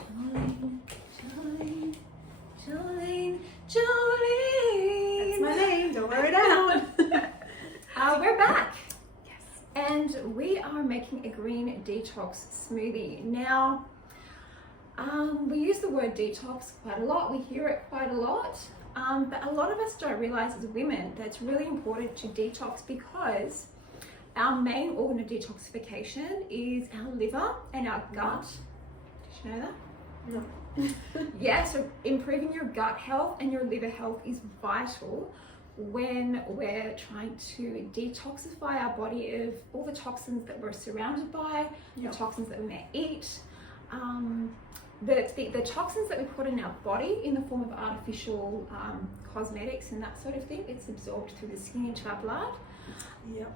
Jolene, Jolene, Jolene, Jolene. That's my name, don't wear it out. We're back. Yes. And we are making a green detox smoothie. Now, we use the word detox quite a lot. We hear it quite a lot. But a lot of us don't realize as women that it's really important to detox because our main organ of detoxification is our liver and our gut. Did you know that? No. Yeah, so improving your gut health and your liver health is vital when we're trying to detoxify our body of all the toxins that we're surrounded by, the toxins that we may eat, the toxins that we put in our body in the form of artificial cosmetics and that sort of thing. It's absorbed through the skin into our blood. Yep.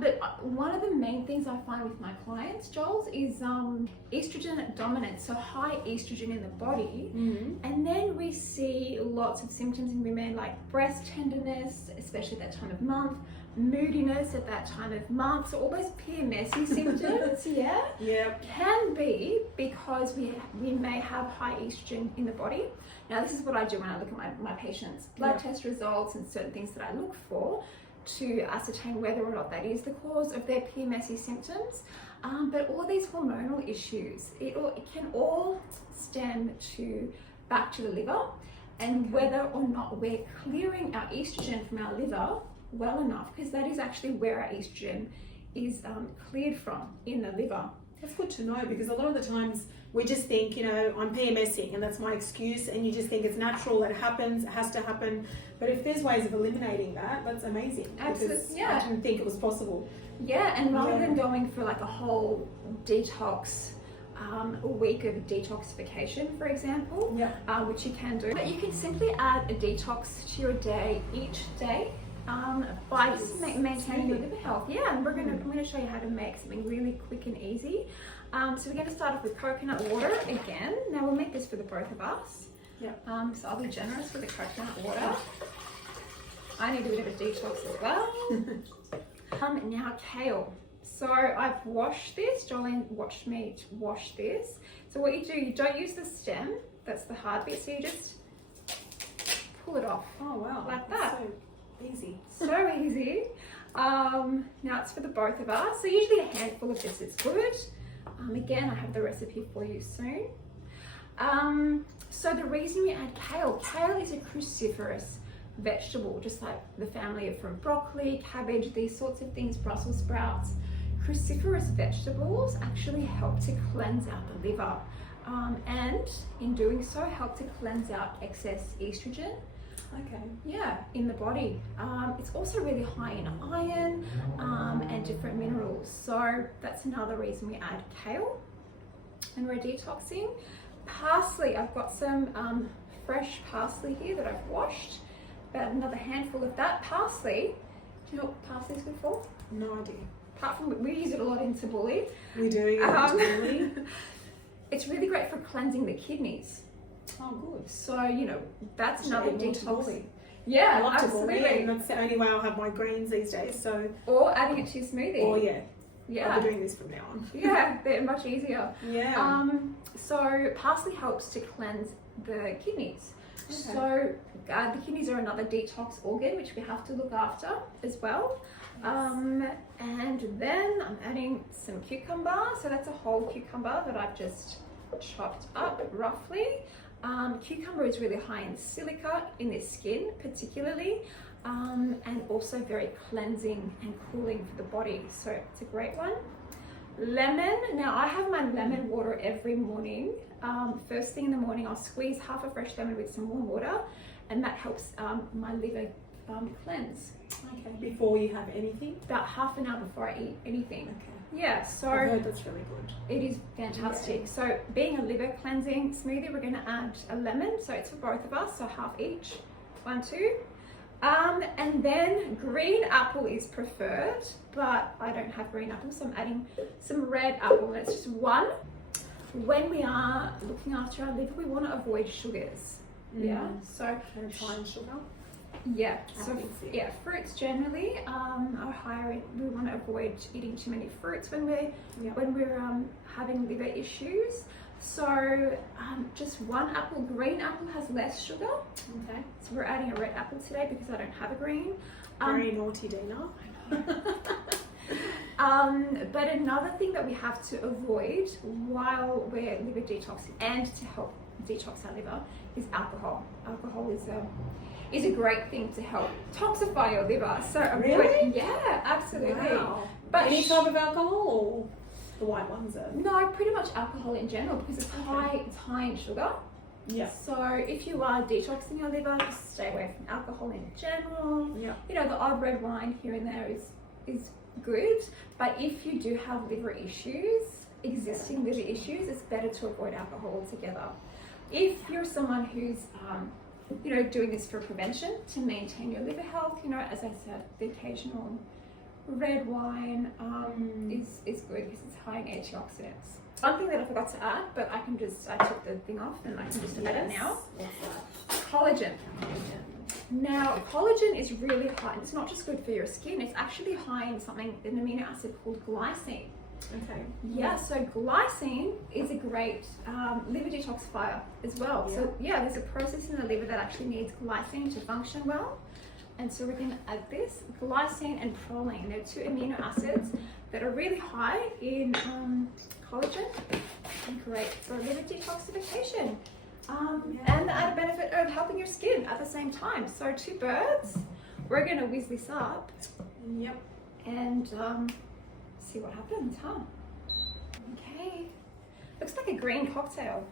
But one of the main things I find with my clients, Joel, is estrogen dominance, so high estrogen in the body. Mm-hmm. And then we see lots of symptoms in women like breast tenderness, especially at that time of month, moodiness at that time of month. So all those PMSy symptoms, can be because we may have high estrogen in the body. Now, this is what I do when I look at my patients' blood test results and certain things that I look for to ascertain whether or not that is the cause of their PMSy symptoms. But all these hormonal issues, it can all stem back to the liver, and whether or not we're clearing our estrogen from our liver well enough, because that is actually where our estrogen is cleared from, in the liver. That's good to know, because a lot of the times we just think, I'm PMSing and that's my excuse, and you just think it's natural, it happens, it has to happen. But if there's ways of eliminating that, that's amazing. Absolutely, yeah. I didn't think it was possible. Yeah, and rather than going for like a whole detox, a week of detoxification, for example, which you can do, but you can simply add a detox to your day each day. By just maintaining your liver health. Yeah, and I'm going to show you how to make something really quick and easy. So we're going to start off with coconut water again. Now we'll make this for the both of us. So I'll be generous with the coconut water. I need a bit of a detox as well. Now kale. So I've washed this. Jolene watched me to wash this. So what you do, you don't use the stem. That's the hard bit. So you just pull it off. Oh wow, like that. So easy. So easy. Now it's for the both of us. So usually a handful of this is good. Again, I have the recipe for you soon. So the reason we add kale is a cruciferous vegetable, just like the family from broccoli, cabbage, these sorts of things, Brussels sprouts. Cruciferous vegetables actually help to cleanse out the liver, and in doing so help to cleanse out excess estrogen. In the body. It's also really high in iron and different minerals. So that's another reason we add kale. And we're detoxing. Parsley, I've got some fresh parsley here that I've washed. About another handful of that. Parsley, do you know what parsley is good for? No idea. Apart from, we use it a lot in tabbouleh. We do. It's really great for cleansing the kidneys. Oh, good. So, that's another detox. Yeah, I love absolutely. And that's the only way I'll have my greens these days. So, or adding it to your smoothie. Or I'll be doing this from now on. Yeah, they're much easier. Yeah. So parsley helps to cleanse the kidneys. Okay. So the kidneys are another detox organ which we have to look after as well. Yes. And then I'm adding some cucumber. So that's a whole cucumber that I've just chopped up roughly. Cucumber is really high in silica in the skin particularly, and also very cleansing and cooling for the body, so it's a great one. Lemon, now I have my lemon water every morning. First thing in the morning I'll squeeze half a fresh lemon with some warm water, and that helps my liver cleanse. Okay, before you have anything? About half an hour before I eat anything. Okay. Yeah, so I've heard that's really good. It is fantastic. So being a liver cleansing smoothie, we're going to add a lemon. So it's for both of us, so half each. 1, 2. And then green apple is preferred, but I don't have green apple, so I'm adding some red apple. That's just 1. When we are looking after our liver, we want to avoid sugars. Yeah, so refined sugar. Yeah, so fruits generally are higher. We want to avoid eating too many fruits when we're having liver issues. So just one apple. Green apple has less sugar. Okay. So we're adding a red apple today because I don't have a green. Very naughty, Dina. But another thing that we have to avoid while we're liver detoxing and to help detox our liver is alcohol. Alcohol is a great thing to help toxify your liver. So avoid, really? Yeah, absolutely. Wow. But any type of alcohol, or the white ones are? No, pretty much alcohol in general because it's high in sugar. Yeah. So if you are detoxing your liver, just stay away from alcohol in general. Yeah. You know, the odd red wine here and there is good, but if you do have liver issues, existing liver issues, it's better to avoid alcohol altogether. If you're someone who's you know, doing this for prevention to maintain your liver health, you know, as I said, the occasional red wine is good because it's high in antioxidants. One thing that I forgot to add, but I took the thing off and I can just add it now. Collagen. Now, collagen is really high. It's not just good for your skin, it's actually high in an amino acid called glycine. Okay. Yeah, so glycine is a great liver detoxifier as well. Yeah. So yeah, there's a process in the liver that actually needs glycine to function well. And so we're going to add this, glycine and proline. They're two amino acids that are really high in collagen and great for liver detoxification. And the added benefit of helping your skin at the same time. So two birds. We're going to whiz this up. Yep. And see what happens, huh? Okay. Looks like a green cocktail.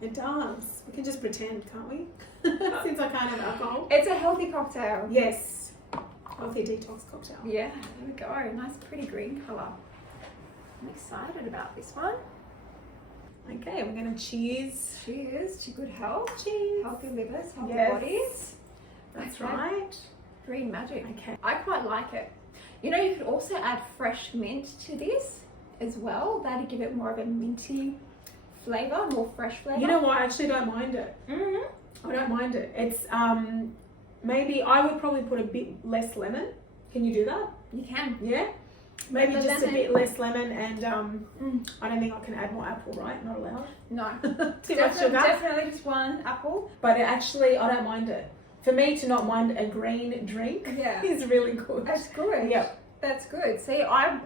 It does. We can just pretend, can't we? Since I can't have alcohol. It's a healthy cocktail. Yes. Healthy detox cocktail. Yeah, there we go. Nice, pretty green colour. I'm excited about this one. Okay, we're going to cheers. Cheers to good health. Cheers. Healthy livers, healthy Yes. bodies. That's Okay. right. Green magic. Okay. I quite like it. You know, you could also add fresh mint to this as well. That'd give it more of a minty flavour, more fresh flavour. You know what? I actually don't mind it. Mm-hmm. I don't mind it. It's maybe I would probably put a bit less lemon. Can you do that? You can. Yeah. Maybe The just lemon. a bit less lemon, and I don't think I can add more apple. Right? Not allowed. No. Too much sugar. Definitely just one apple. But actually, I don't mind it. For me to not mind a green drink is really good. That's good. Yep. That's good. See, I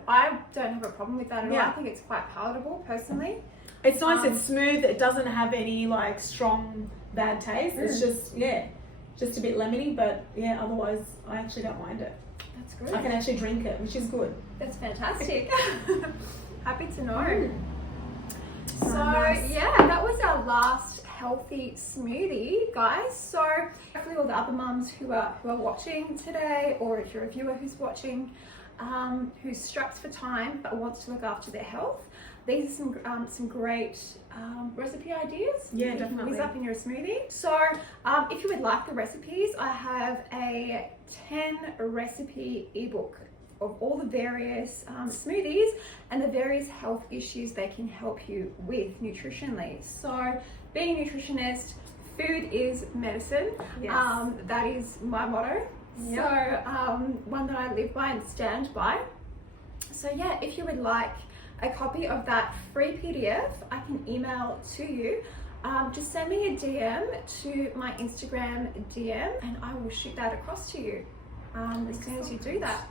don't have a problem with that at all. Yeah. I think it's quite palatable personally. It's nice. It's smooth. It doesn't have any like strong bad taste. It's just just a bit lemony. But yeah, otherwise I actually don't mind it. That's good. I can actually drink it, which is good. That's fantastic. Happy to know. So nice. yeah, that was our last healthy smoothie, guys. So hopefully all the other mums who are watching today, or if you're a viewer who's watching, who's strapped for time but wants to look after their health, these are some great recipe ideas. Yeah, you can definitely. whiz up in your smoothie. So if you would like the recipes, I have a 10 recipe ebook of all the various smoothies and the various health issues they can help you with nutritionally. So being a nutritionist, food is medicine. Yes. That is my motto. Yep. So one that I live by and stand by. So yeah, if you would like a copy of that free PDF, I can email to you. Just send me a DM to my Instagram DM and I will shoot that across to you as soon as you do that.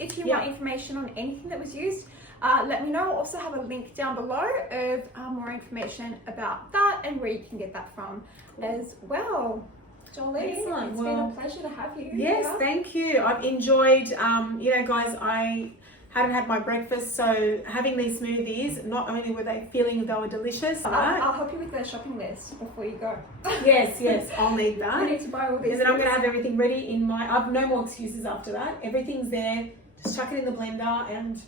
If you want information on anything that was used, let me know. I'll also have a link down below of more information about that and where you can get that from as well. Jolie, Excellent. it's been a pleasure to have you. Yes, thank you. I've enjoyed, you know, guys, I hadn't had my breakfast, so having these smoothies, not only were they feeling they were delicious, but I'll help you with the shopping list before you go. yes, I'll need that. I need to buy all these. And then I'm going to have everything ready in my, I've no more excuses after that. Everything's there. Just chuck it in the blender and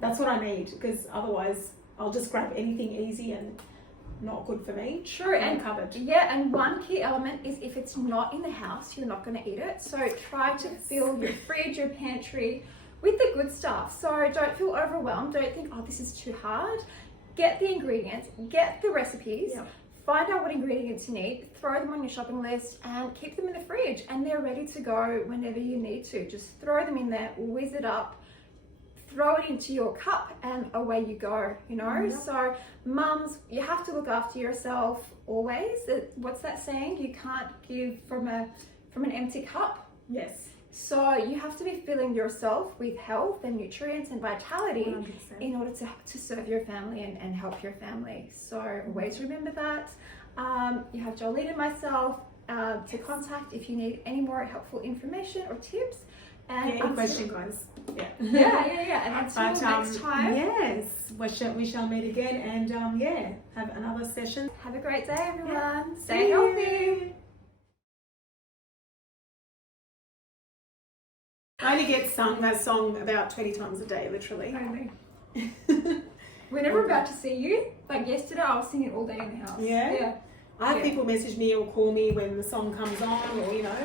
that's what I need, because otherwise I'll just grab anything easy and not good for me. True, and covered. Yeah, and one key element is if it's not in the house, you're not going to eat it. So try to fill your fridge, your pantry with the good stuff. So don't feel overwhelmed. Don't think, oh, this is too hard. Get the ingredients, get the recipes, find out what ingredients you need, throw them on your shopping list and keep them in the fridge, and they're ready to go whenever you need to. Just throw them in there, whiz it up, throw it into your cup and away you go, you know. So mums, you have to look after yourself always. What's that saying? You can't give from an empty cup. Yes. So you have to be filling yourself with health and nutrients and vitality 100%. in order to serve your family and help your family. So always remember that. You have Jolene and myself to contact if you need any more helpful information or tips. And any question, guys? Yeah. And until next time. Yes, we shall meet again and have another session. Have a great day, everyone. Yeah. Stay healthy. I only get sung that song about 20 times a day, literally. Only. We're never about to see you. Like yesterday, I was singing all day in the house. Yeah? I have people message me or call me when the song comes on, or you know.